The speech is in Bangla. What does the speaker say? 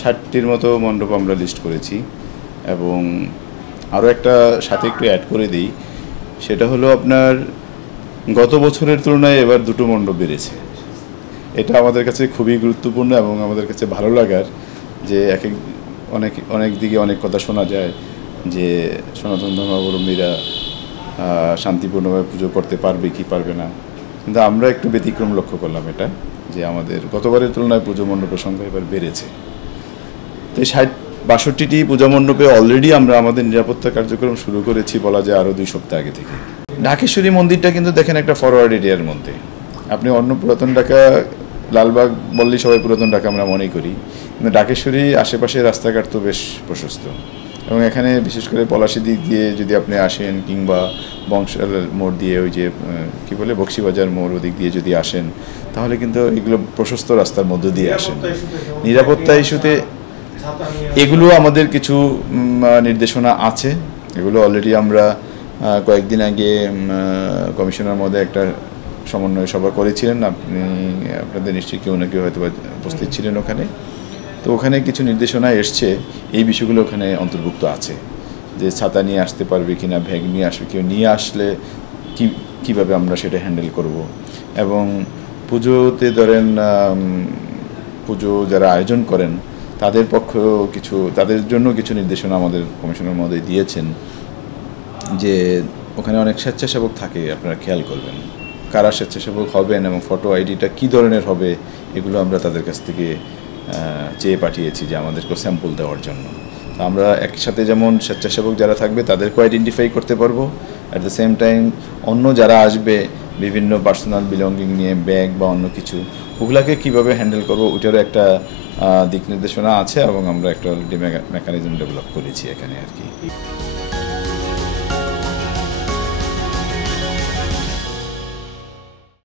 60টির মতো মণ্ডপ আমরা লিস্ট করেছি এবং আরও একটা সাথে একটু অ্যাড করে দিই, সেটা হলো আপনার গত বছরের তুলনায় এবার 2টো মণ্ডপ বেড়েছে। এটা আমাদের কাছে খুবই গুরুত্বপূর্ণ এবং আমাদের কাছে ভালো লাগার যে অনেক দিকে অনেক কথা শোনা যায় যে সনাতন ধর্মাবলম্বীরা শান্তিপূর্ণভাবে পুজো করতে পারবে কি পারবে না, কিন্তু আমরা একটু ব্যতিক্রম লক্ষ্য করলাম এটা, যে আমাদের গতবারের তুলনায় পুজো মণ্ডপের সংখ্যা এবার বেড়েছে। তো 62টি পূজা মণ্ডপে অলরেডি আমরা আমাদের নিরাপত্তা কার্যক্রম শুরু করেছি বলা যায় আরও 2 সপ্তাহ আগে থেকে। ঢাকেশ্বরী মন্দিরটা কিন্তু দেখেন একটা ফরওয়ার্ড এরিয়ার মধ্যে, আপনি অন্য পুরাতন ঢাকা লালবাগ বললেই সবাই পুরাতন ঢাকা আমরা মনে করি, কিন্তু ঢাকেশ্বরী আশেপাশে রাস্তাঘাট তো বেশ প্রশস্ত এবং এখানে বিশেষ করে পলাশী দিক দিয়ে যদি আপনি আসেন কিংবা বংশাল মোড় দিয়ে ওই যে কী বলে বক্সিবাজার মোড় ওদিক দিয়ে যদি আসেন তাহলে কিন্তু এগুলো প্রশস্ত রাস্তার মধ্য দিয়ে আসেন। নিরাপত্তা ইস্যুতে এগুলো আমাদের কিছু নির্দেশনা আছে, এগুলো অলরেডি আমরা কয়েকদিন আগে কমিশনার মধ্যে একটা সমন্বয় সভা করেছিলেন, আপনাদের নিশ্চয়ই কেউ না কেউ হয়তো উপস্থিত ছিলেন ওখানে। তো ওখানে কিছু নির্দেশনা এসছে, এই বিষয়গুলো ওখানে অন্তর্ভুক্ত আছে যে ছাতা নিয়ে আসতে পারবে কিনা, ব্যাগ নিয়ে আসবে, কেউ নিয়ে আসলে কীভাবে আমরা সেটা হ্যান্ডেল করব। এবং পুজোতে ধরেন পুজো যারা আয়োজন করেন তাদের জন্য কিছু নির্দেশনা আমাদের কমিশনার মহোদয় দিয়েছেন, যে ওখানে অনেক স্বেচ্ছাসেবক থাকে, আপনারা খেয়াল করবেন কারা স্বেচ্ছাসেবক হবেন এবং ফটো আইডিটা কী ধরনের হবে, এগুলো আমরা তাদের কাছ থেকে চেয়ে পাঠিয়েছি যে আমাদেরকেও স্যাম্পল দেওয়ার জন্য। তো আমরা একসাথে যেমন স্বেচ্ছাসেবক যারা থাকবে তাদেরকেও আইডেন্টিফাই করতে পারবো, অ্যাট দ্য সেম টাইম অন্য যারা আসবে বিভিন্ন পার্সোনাল বিলঙ্গিং নিয়ে ব্যাগ বা অন্য কিছু, ওগুলাকে কীভাবে হ্যান্ডেল করবো ওইটারও একটা দিক নির্দেশনা আছে এবং আমরা একটা অলরেডি মেকানিজম ডেভেলপ করেছি এখানে আর কি।